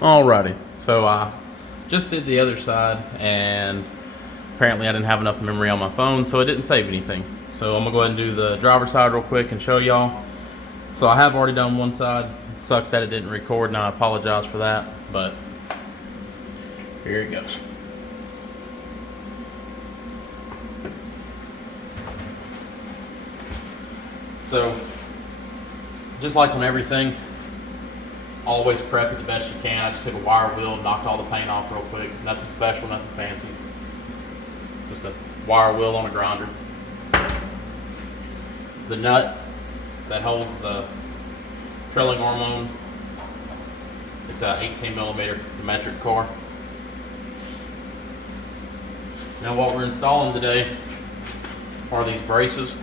Alrighty, so I just did the other side, and apparently I didn't have enough memory on my phone, so it didn't save anything. So I'm gonna go ahead and do the driver's side real quick and show y'all. So I have already done one side. It sucks that it didn't record, and I apologize for that, but here it goes. So, just like on everything, always prep it the best you can. I just took a wire wheel, knocked all the paint off real quick. Nothing special, nothing fancy. Just a wire wheel on a grinder. The nut that holds the trailing arm on, it's a 18 millimeter. It's a metric core. Now what we're installing today are these braces.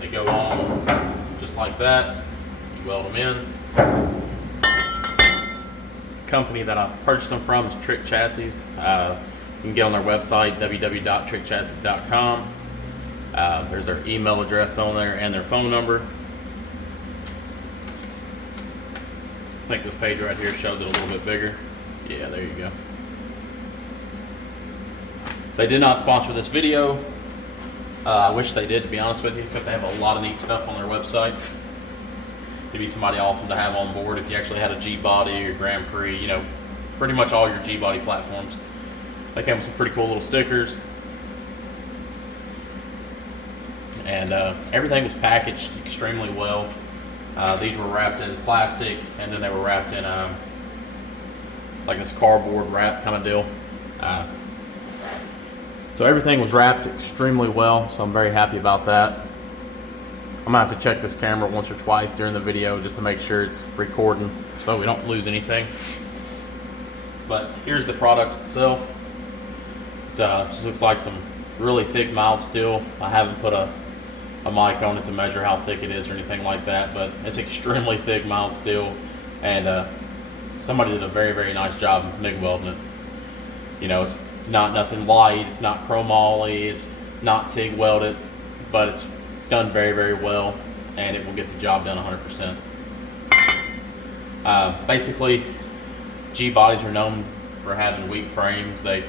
They go on just like that. You weld them in. The company that I purchased them from is Trick Chassis. You can get on their website, www.trickchassis.com. There's their email address on there and their phone number. I think this page right here shows it a little bit bigger. Yeah, there you go. They did not sponsor this video. I wish they did, to be honest with you, because they have a lot of neat stuff on their website. It'd be somebody awesome to have on board if you actually had a G-Body or Grand Prix, you know, pretty much all your G-Body platforms. They came with some pretty cool little stickers. And everything was packaged extremely well. These were wrapped in plastic, and then they were wrapped in like this cardboard wrap kind of deal. So everything was wrapped extremely well, so I'm very happy about that. I'm gonna have to check this camera once or twice during the video just to make sure it's recording so we don't lose anything. But here's the product itself. It just looks like some really thick mild steel. I haven't put a mic on it to measure how thick it is or anything like that, but it's extremely thick mild steel, and somebody did a very, very nice job MIG welding it. You know, it's not nothing light, it's not chromoly, it's not TIG welded, but it's done very, very well, and it will get the job done 100%. Basically, G-bodies are known for having weak frames. They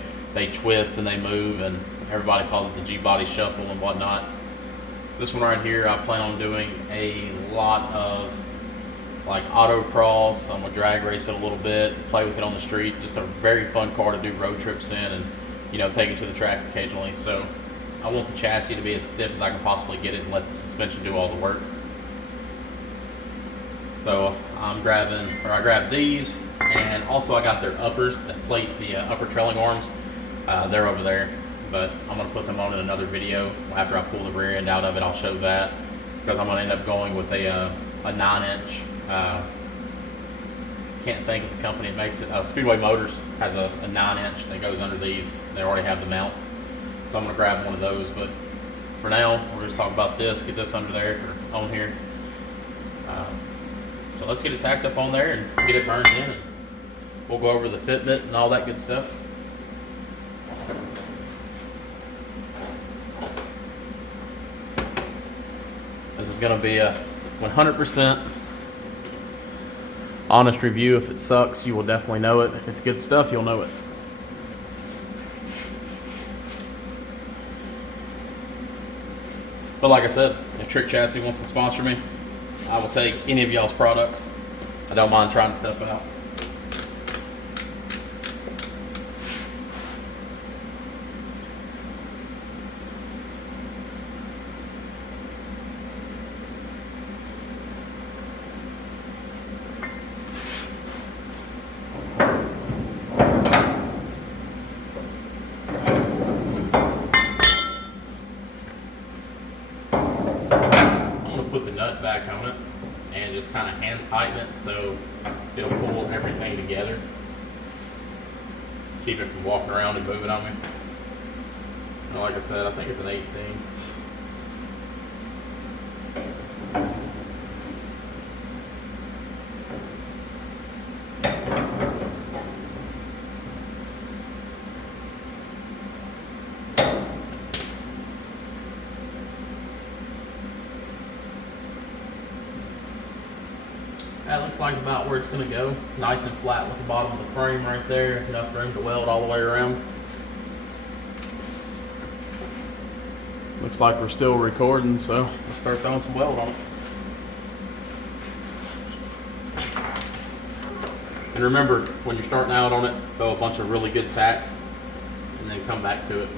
twist and they move, and everybody calls it the G-body shuffle and whatnot. This one right here, I plan on doing a lot of like autocross. I'm gonna drag race it a little bit, play with it on the street. Just a very fun car to do road trips in, and you know, take it to the track occasionally. So I want the chassis to be as stiff as I can possibly get it and let the suspension do all the work. So I grabbed these, and also I got their uppers that plate the upper trailing arms. They're over there, but I'm gonna put them on in another video. After I pull the rear end out of it, I'll show that, because I'm gonna end up going with a 9-inch. Can't think of the company that makes it. Speedway Motors has a 9-inch that goes under these. They already have the mounts, so I'm gonna grab one of those. But for now, we're just talking about this. Get this under there or on here. So let's get it tacked up on there and get it burned in, and we'll go over the fitment and all that good stuff. This is going to be a 100% honest review. If it sucks, you will definitely know it. If it's good stuff, you'll know it. But like I said, if Trick Chassis wants to sponsor me, I will take any of y'all's products. I don't mind trying stuff out. Put the nut back on it and just kind of hand tighten it so it'll pull everything together. Keep it from walking around and moving on me. And like I said, I think it's an 18. That looks like about where it's going to go. Nice and flat with the bottom of the frame right there. Enough room to weld all the way around. Looks like we're still recording, so let's start throwing some weld on it. And remember, when you're starting out on it, throw a bunch of really good tacks and then come back to it.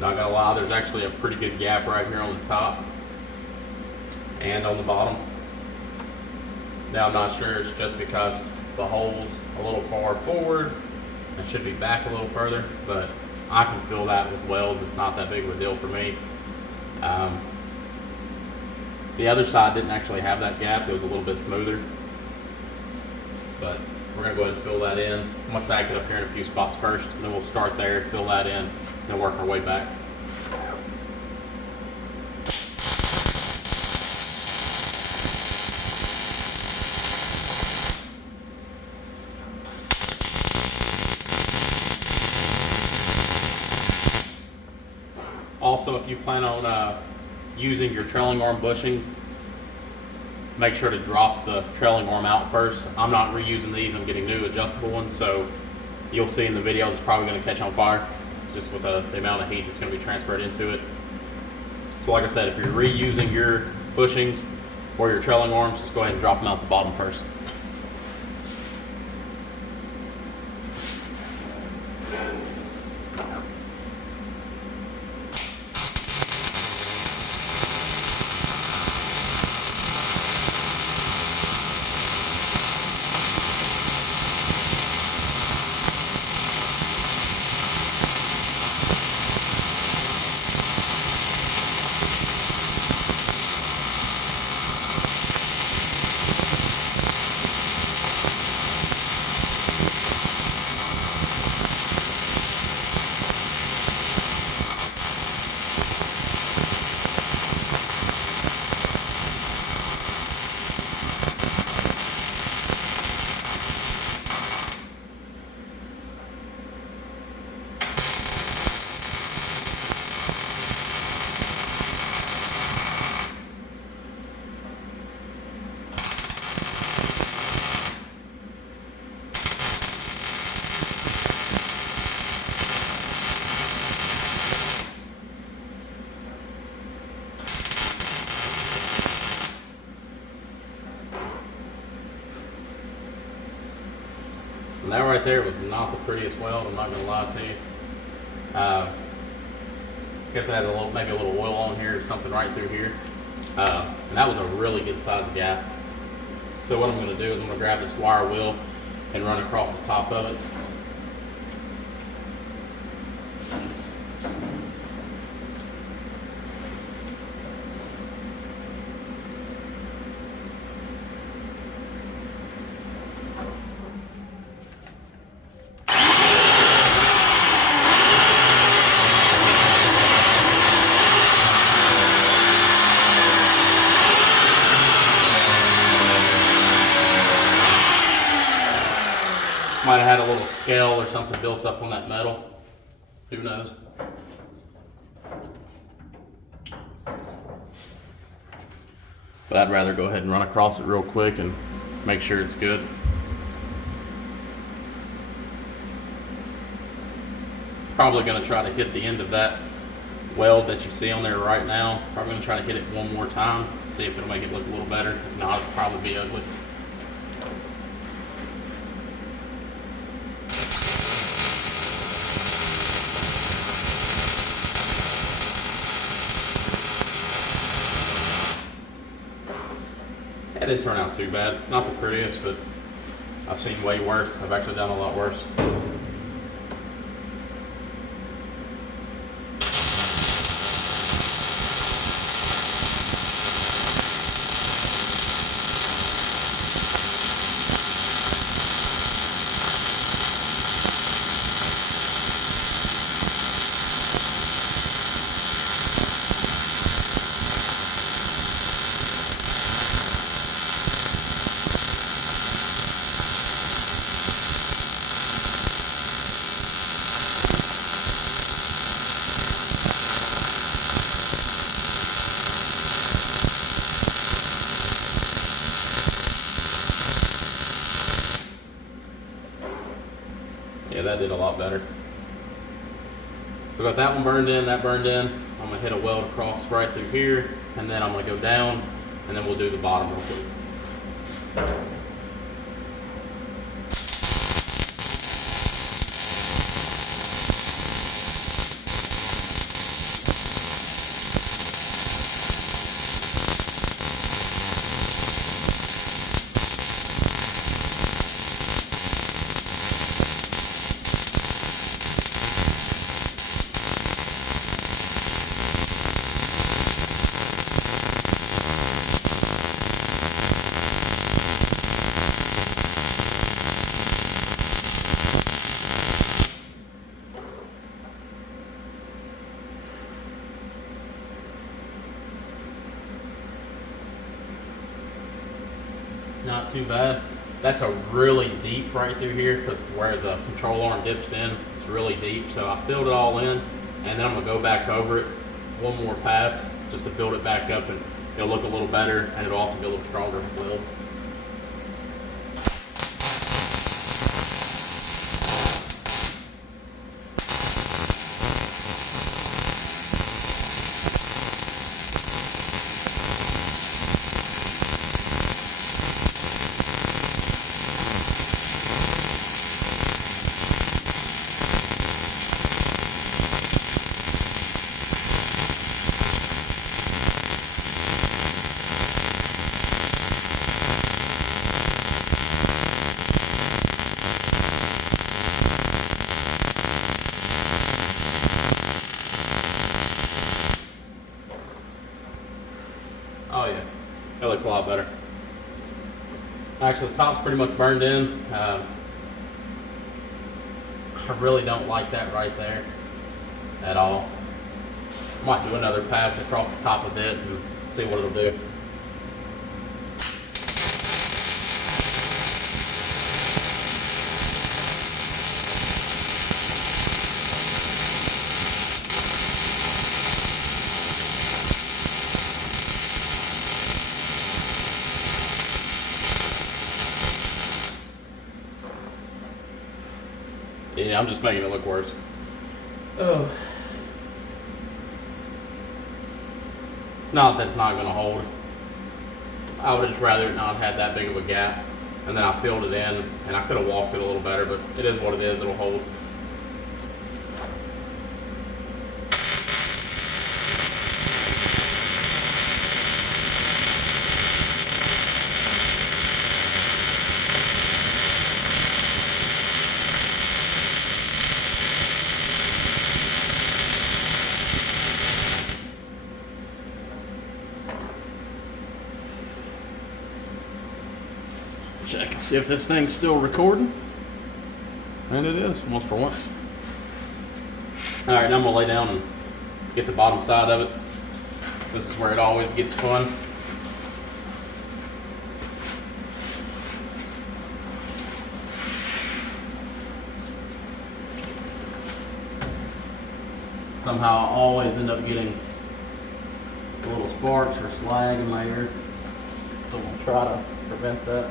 Not gonna lie, there's actually a pretty good gap right here on the top and on the bottom. Now I'm not sure it's just because the hole's a little far forward and should be back a little further, but I can feel that with weld. It's not that big of a deal for me. The other side didn't actually have that gap. It was a little bit smoother, but we're gonna go ahead and fill that in. I'm gonna stack it up here in a few spots first, and then we'll start there, fill that in, and then work our way back. Also, if you plan on using your trailing arm bushings, make sure to drop the trailing arm out first. I'm not reusing these, I'm getting new adjustable ones, so you'll see in the video it's probably going to catch on fire just with the amount of heat that's going to be transferred into it. So like I said, if you're reusing your bushings or your trailing arms, just go ahead and drop them out the bottom first. And that right there was not the prettiest weld, I'm not gonna lie to you. I guess I had maybe a little oil on here or something right through here. And that was a really good size gap. So what I'm gonna do is I'm gonna grab this wire wheel and run across the top of it. Might have had a little scale or something built up on that metal. Who knows? But I'd rather go ahead and run across it real quick and make sure it's good. Probably going to try to hit the end of that weld that you see on there right now. Probably going to try to hit it one more time, see if it'll make it look a little better. If not, it'll probably be ugly. It didn't turn out too bad. Not the prettiest, but I've seen way worse. I've actually done a lot worse. that did a lot better. So got that one burned in, that burned in. I'm gonna hit a weld across right through here, and then I'm gonna go down, and then we'll do the bottom real quick. Not too bad. That's a really deep right through here because where the control arm dips in, it's really deep. So I filled it all in, and then I'm gonna go back over it one more pass just to build it back up, and it'll look a little better, and it'll also be a little stronger weld. Oh yeah, that looks a lot better. Actually, the top's pretty much burned in. I really don't like that right there at all. Might do another pass across the top of it and see what it'll do. Yeah, I'm just making it look worse. Oh. It's not that it's not going to hold. I would just rather it not had that big of a gap. And then I filled it in, and I could have walked it a little better, but it is what it is. It'll hold. Check and see if this thing's still recording. And it is, once for once. Alright, now I'm going to lay down and get the bottom side of it. This is where it always gets fun. Somehow I always end up getting little sparks or slag in my ear. So we'll try to prevent that.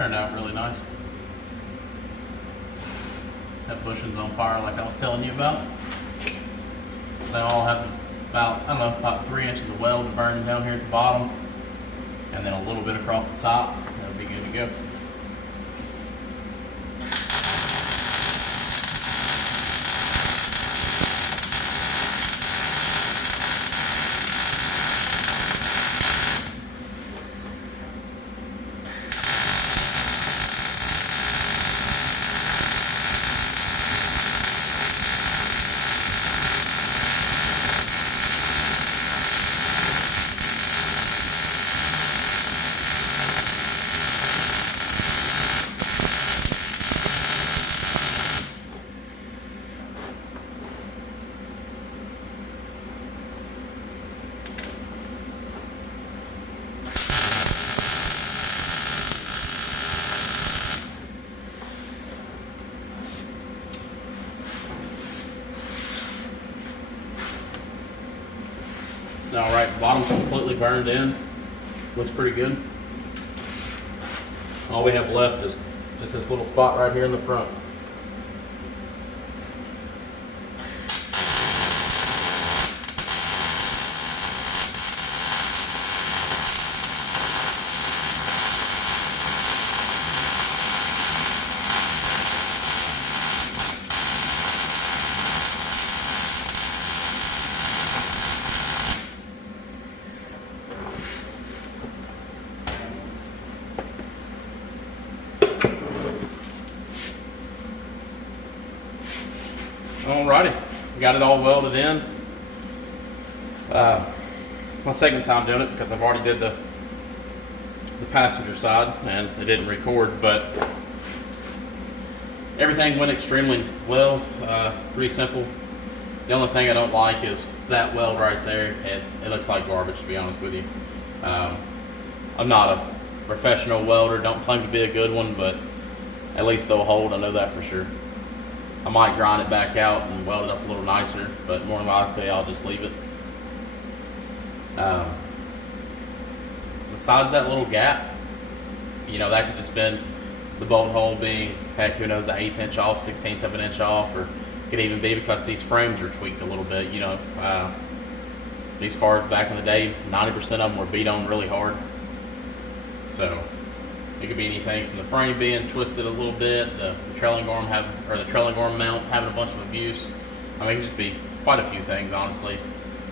turned out really nice. That bushing's on fire like I was telling you about. They all have about, I don't know, about 3 inches of weld burning down here at the bottom, and then a little bit across the top. That'll be good to go. All right, bottom's completely burned in. Looks pretty good. All we have left is just this little spot right here in the front. Alrighty, got it all welded in. My second time doing it because I've already did the passenger side and it didn't record, but everything went extremely well. Pretty simple. The only thing I don't like is that weld right there. It looks like garbage, to be honest with you. I'm not a professional welder, don't claim to be a good one, but at least they'll hold, I know that for sure. I might grind it back out and weld it up a little nicer, but more than likely I'll just leave it. Besides that little gap, you know, that could just been the bolt hole being, heck, who knows, an 1/8 inch off, 1/16 of an inch off, or it could even be because these frames are tweaked a little bit. You know, these cars back in the day, 90% of them were beat on really hard. So it could be anything from the frame being twisted a little bit, the trailing arm mount having a bunch of abuse. I mean, it could just be quite a few things, honestly.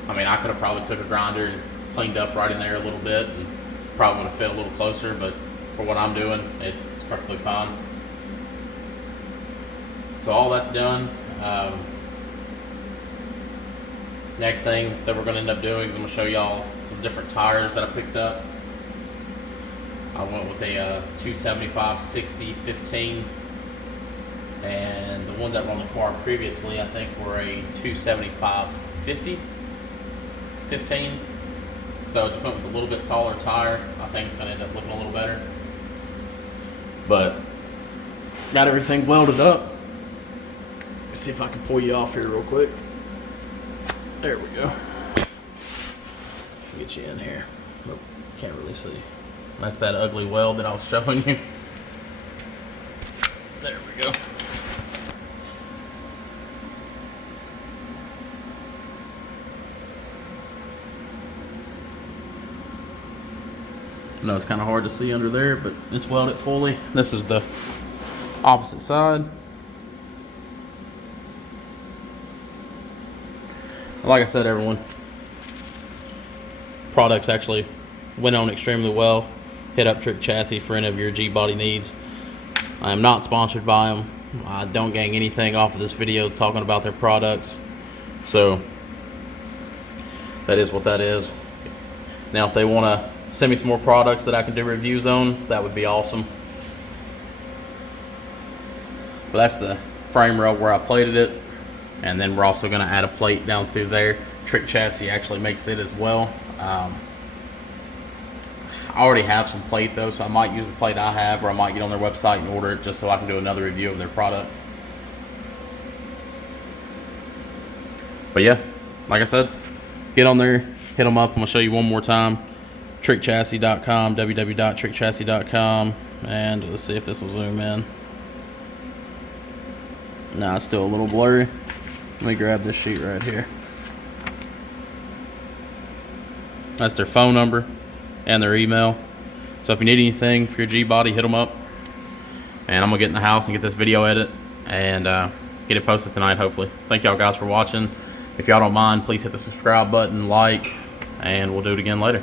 I mean, I could have probably took a grinder and cleaned up right in there a little bit and probably would have fit a little closer, but for what I'm doing, it's perfectly fine. So all that's done. Next thing that we're going to end up doing is I'm going to show y'all some different tires that I picked up. I went with a 275/60/15, and the ones that were on the car previously, I think, were a 275/50/15. So I just went with a little bit taller tire. I think it's going to end up looking a little better. But got everything welded up. Let's see if I can pull you off here real quick. There we go. Get you in here. Nope, can't really see. That's that ugly weld that I was showing you. There we go. I know it's kind of hard to see under there, but it's welded fully. This is the opposite side. Like I said, everyone, products actually went on extremely well. Hit up Trick Chassis for any of your G-body needs. I am not sponsored by them. I don't gain anything off of this video talking about their products. So that is what that is. Now, if they want to send me some more products that I can do reviews on, that would be awesome. But that's the frame rail where I plated it. And then we're also going to add a plate down through there. Trick Chassis actually makes it as well. I already have some plate though, so I might use the plate I have, or I might get on their website and order it just so I can do another review of their product. But yeah, like I said, get on there, hit them up. I'm going to show you one more time. TrickChassis.com, www.trickchassis.com. And let's see if this will zoom in. Nah, it's still a little blurry. Let me grab this sheet right here. That's their phone number and their email. So if you need anything for your G-body, hit them up. And I'm gonna get in the house and get this video edit and get it posted tonight, hopefully. Thank y'all guys for watching. If y'all don't mind, please hit the subscribe button, like, and we'll do it again later.